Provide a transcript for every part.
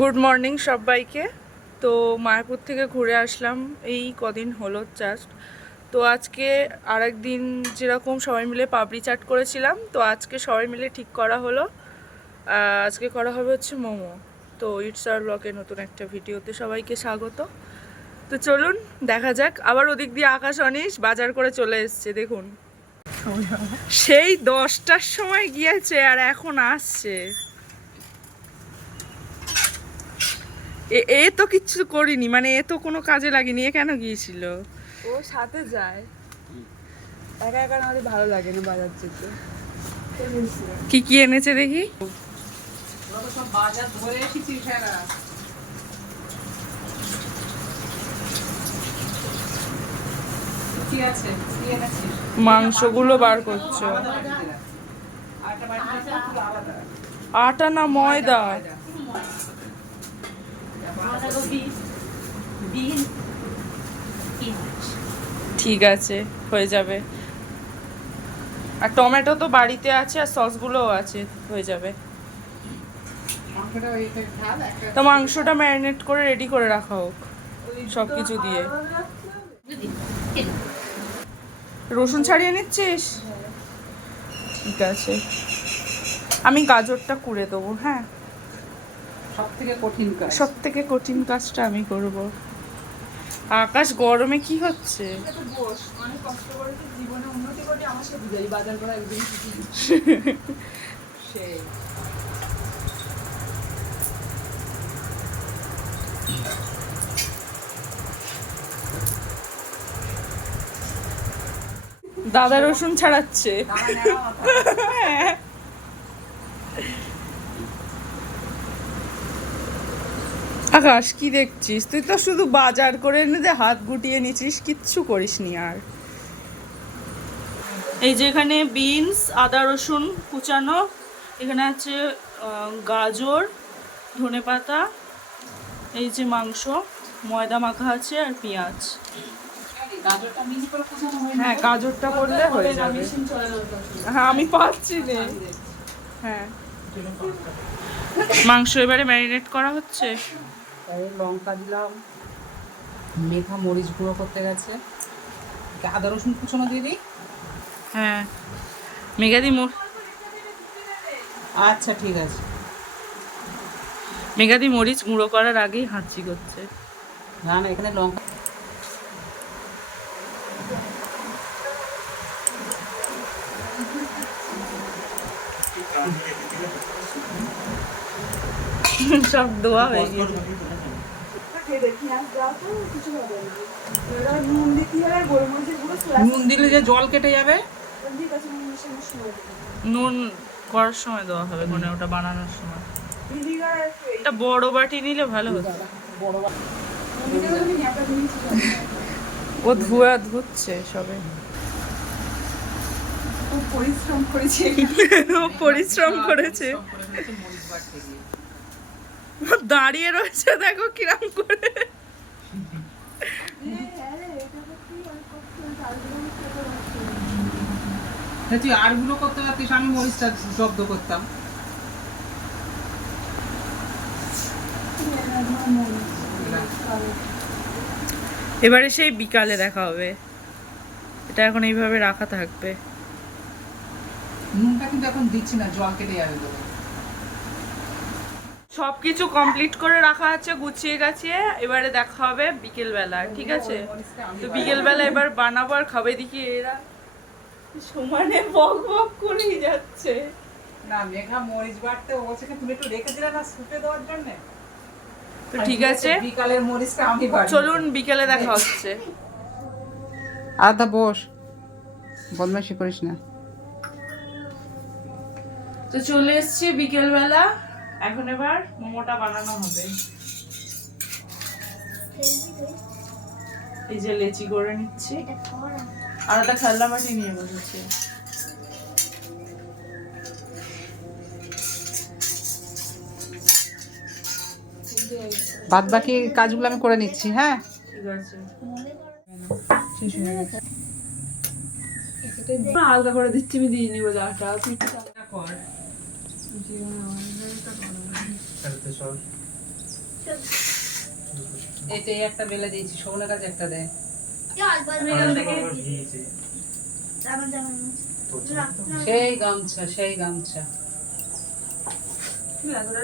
Good morning সবাইকে। তো মায়াপুর থেকে ঘুরে আসলাম। এই কদিন হলো জাস্ট তো আজকে আরেক দিন যেরকম সবাই মিলে পাপড়ি চাট করেছিলাম তো আজকে সবাই মিলে ঠিক করা হলো। আজকে করা হবে হচ্ছে মোমো। তো ইটস আর ব্লকে নতুন একটা ভিডিওতে সবাইকে স্বাগত। তো চলুন দেখা যাক। আবার ওদিক দিয়ে আকাশ অনিশ বাজার করে চলে এসছে দেখুন। সেই দশটার সময় গিয়েছে আর এখন আসছে। এ- এ তো কিচ্ছু করিনি মানে এ তো কোনো কাজে লাগেনি এ কেন গিয়েছিল? ও সাথে যায়। একা একা হলে ভালো লাগে না বাজার যেতে। কি কি এনেছে দেখি? মাংসগুলো বার করছ। আটা না ময়দা। ঠিক আছে হয়ে যাবে। আর টমেটো তো বাড়িতে আছে আর সসগুলোও আছে হয়ে যাবে। তো মাংসটা ম্যারিনেট করে রেডি করে রাখা হোক সব কিছু দিয়ে। রসুন ছাড়িয়ে নিচ্ছিস? ঠিক আছে। আমি গাজরটা কুড়ে দেবো হ্যাঁ। সব থেকে কঠিন কাজ? সব কঠিন কাজটা আমি করব। আকাশ গরমে কি হচ্ছে? তো বস অনেক কষ্ট করে কি জীবনে উন্নতি করে আমার সাথে বুঝাই বাজার করা একদিন সেই দাদা রসুন ছাড়াচ্ছে আকাশ কি দেখছিস? তুই তো শুধু বাজার করে এনে দে, হাত গুটিয়ে নিছিস কিচ্ছু করিসনি আর। এই যে এখানে বিনস, আদা, রসুন কুচানো, এখানে আছে গাজর ধনেপাতা এই যে মাংস, ময়দা মাখা আছে আর পেঁয়াজ। হয়, গাজরটা করলে হয়ে যাবে। না। হ্যাঁ আমি পাচ্ছি না হ্যাঁ। মাংস এবারে ম্যারিনেট করা হচ্ছে? তাই লঙ্কা দিলাম মেথা মরিচ গুঁড়ো করতে গেছে। আদা রসুন কুচানো দিয়ে দিই? হ্যাঁ। মোর আচ্ছা ঠিক আছে। মেঘাদি মরিচ গুঁড়ো করার আগেই হাঁচি করছে। না না এখানে লঙ্কা সব দোয়া হয়ে গেছে। নুন দিলে যে জল কেটে যাবে নুন করার সময় দেওয়া হবে মানে ওটা বানানোর সময়। একটা বড় বাটি নিলে ভালো হতো। ও ধুয়া ধুচ্ছে সবে। পরিশ্রম করেছে। পরিশ্রম করেছে। দাঁড়িয়ে রয়েছে দেখো কিরাম করে। তুই আরগুলো করতে পারতিস আমি মরিচটা জব্দ করতাম। এবারে সেই বিকালে দেখা হবে। এটা এখন এইভাবে রাখা থাকবে। নুনটা কিন্তু এখন দিচ্ছি না জল কেটে যাবে সব কিছু কমপ্লিট করে রাখা আছে গুছিয়ে গাছিয়ে। এবারে দেখা হবে বিকেল বেলা ঠিক আছে? তো বিকেল বেলা এবার বানাবো আর খাবে দেখি এরা। সমানে বক বক করেই যাচ্ছে। না মেঘা মরিচ ও বলছে তুমি একটু রেখে দিলে না শুতে দেওয়ার জন্য? তো ঠিক আছে। বিকালের মরিচটা আমি বাড়ি চলুন বিকেলে দেখা হচ্ছে। আদা বস। বদমাইশি করিস না। তো চলে এসছি বিকেল বেলা এখন এবার মোমোটা বানানো হবে। এই যে লেচি করে নিচ্ছি। আর একটা খেলনা মাটি নিয়ে বসেছি। বাদ বাকি কাজগুলো আমি করে নিচ্ছি হ্যাঁ? ঠিক আছে। শেষ হালকা করে দিচ্ছি আমি দিয়ে নিবো যাটা। তুই কর। চল। এটাই একটা বেলে দিয়েছি শোভনের কাছে একটা দেয় সেই গামছা সেই গামছা।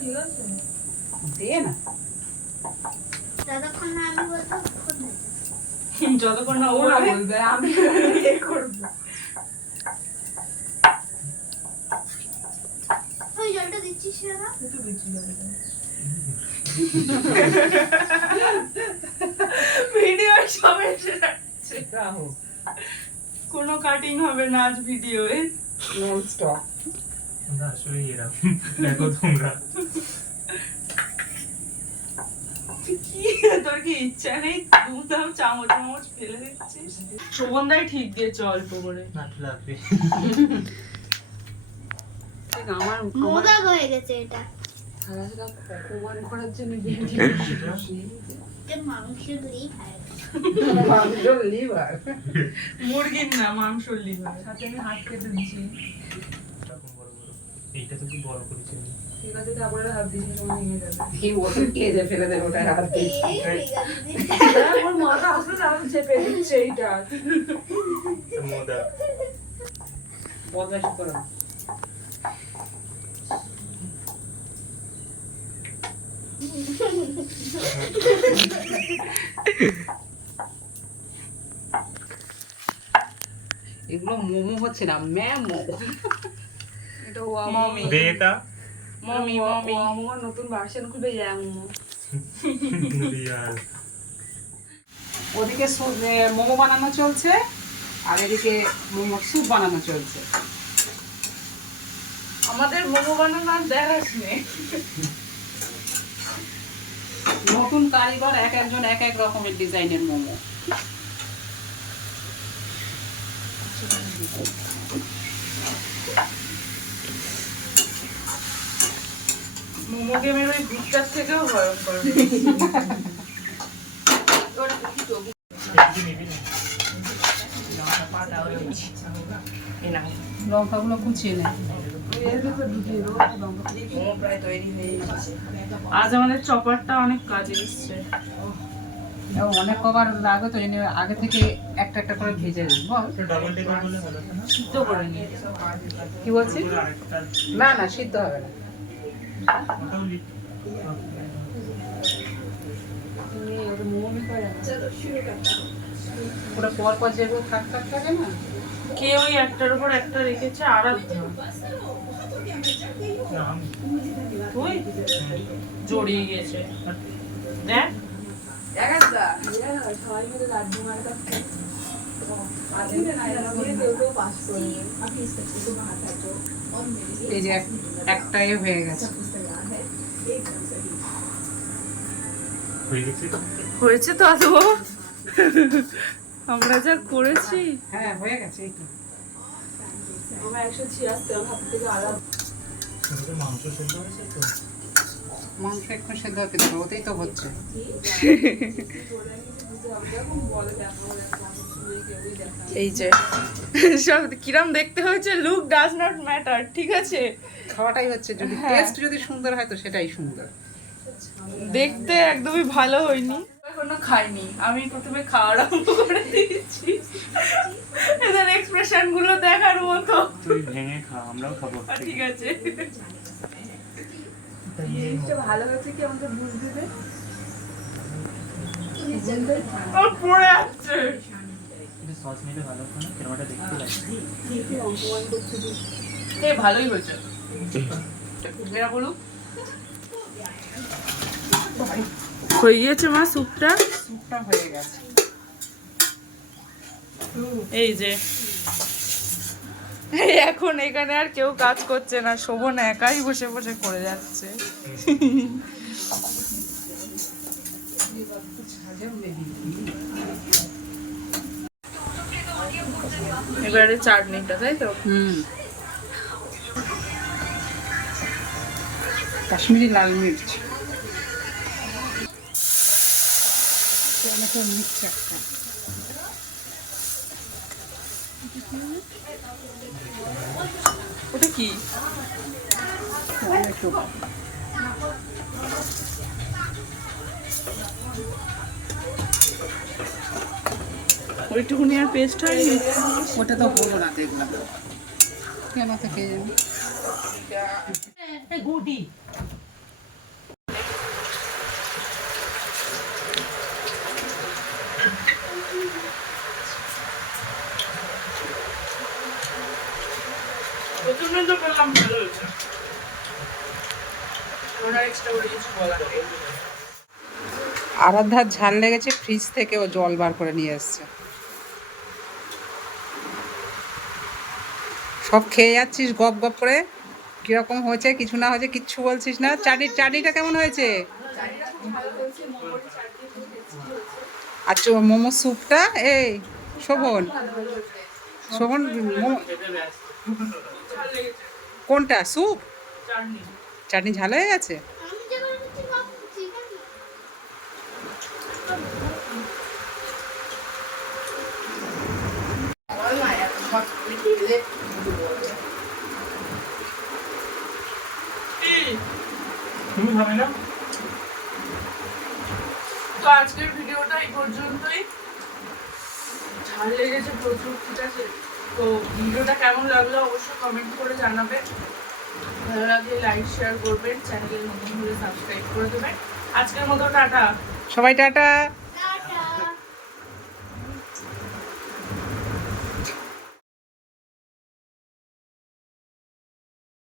ঠিক আছে? দিয়ে না। যতক্ষণ না আমি বলব যতক্ষণ না ও বলবে আমি করব। ওই জলটা দিচ্ছিস না একটু বেশি জলটা। ভিডিও সব এসে যাচ্ছে। কোনো কাটিং হবে না আজ ভিডিওয়ে। নন স্টপ আমরা আসলে এরকম। দেখো তোমরা। কি? তোর কি ইচ্ছা নেই? দুধাম চামচ চামচ ফেলে দিচ্ছিস? শোভনদাই ঠিক দিয়েছে অল্প করে আমার মোদক হয়ে গেছে এটা। থালাটা অপমান করার জন্য এটা মাংস দিয়েই খায় মাংস লিভার। মুরগির না মাংস লিভার। সাথে আমি হাত কেটে দিচ্ছি এরকম বড় বড় এইটা তো কি বড় করেছে ঠিক আছে তারপরে হাত দিচ্ছি তোমার ভেঙে যাবে কি ওষুধ কেজে ফেলে দেবে ওটা হাত দিয়ে মাথা আসলে তারপর চেপে দিচ্ছে এইটা বদমাইশি করো এগুলো মোমো হচ্ছে না ম্যামো। এটা মমি। দেতা। Mommy mommy. আমার নতুন ভার্সন খুলে ওদিকে মোমো বানানো চলছে আর এদিকে মোমোর স্যুপ বানানো চলছে। আমাদের মোমো বানানো আর দেখাস নেই। নতুন কারিগর এক একজন এক এক রকমের ডিজাইনের মোমো। মোমো গেমের ওই ভিক্টার থেকেও ভয়ঙ্কর। লঙ্কাগুলো কুচিয়ে নেয় আজ আমাদের চপারটা অনেক কাজে এসছে। ও, অনেক কবার লাগে তো জন্য আগে থেকে একটা একটা করে ভেজে সিদ্ধ করে নিয়ে কি বলছি না না সিদ্ধ হবে না। লিট পুরো পর যেগুলো থাক থাক থাকে না। কে ওই একটার উপর একটা রেখেছে? আমি তুই জড়িয়ে গেছে। দেখ। এই যে একটাই হয়ে গেছে। হয়েছে তো আদৌ? আমরা যা করেছি। হ্যাঁ হয়ে গেছে এই তো। ওটাতে মাংস সেদ্ধ হয়েছে তো? মাংস একটু সেদ্ধ হতে দেবে ওতেই তো হচ্ছে। এই যে সব কিরাম দেখতে হয়েছে লুক ডাজ নট ম্যাটার ঠিক আছে? খাওয়াটাই হচ্ছে যদি হ্যাঁ। টেস্ট যদি সুন্দর হয় তো সেটাই সুন্দর। দেখতে একদমই ভালো হয়নি। এখনও খাইনি। আমি প্রথমে খাওয়া আরম্ভ করে দিয়েছি। এদের এক্সপ্রেশনগুলো দেখার মতো। তুই ভেঙে খা আমরাও খাব। ঠিক আছে। ভালো পড়ে সস নিলে ভালো হতো না কেরমটা দেখতে লাগে ভালোই হয়েছে। এরা বলুক। হয়ে গিয়েছে মা স্যুপটা স্যুপটা হয়ে গেছে। এই যে। এখন এখানে আর কেউ কাজ করছে না শোভন একাই বসে বসে করে যাচ্ছে। এবারে চাটনিটা তাই তো? হুম। কাশ্মীরি লাল মির্চ। টমেটোর মিক্সচারটা ওটা কি? টমেটো। ওইটুকুনি আর পেস্ট হয়নি? ওটা তো হলো না দেখলাম কেন থেকে গুটি। আরাধ্যার ঝাল লেগেছে ফ্রিজ থেকে ও জল বার করে নিয়ে এসছে। সব খেয়ে যাচ্ছিস, গপ গপ করে? কীরকম হয়েছে, কিছু না হয়েছে, কিচ্ছু বলছিস না? চাটনি, চাটনিটা কেমন হয়েছে? আচ্ছা মোমো স্যুপটা? এই, শোভন। শোভন কোনটা, স্যুপ? চাটনি ঝাল হয়ে গেছে আমি যেগুলো দিচ্ছি সব ঠিক আছে তুমি খাবে না তো আজকের ভিডিওটা এই পর্যন্তই ঝাল লেগেছে প্রচুর, ঠিক আছে? তো ভিডিওটা কেমন লাগল অবশ্যই কমেন্ট করে জানাবে। ভালো লাগলে লাইক শেয়ার করবেন চ্যানেলে নতুন হলে সাবস্ক্রাইব করে দেবেন। আজকের মতো টাটা। সবাই টাটা।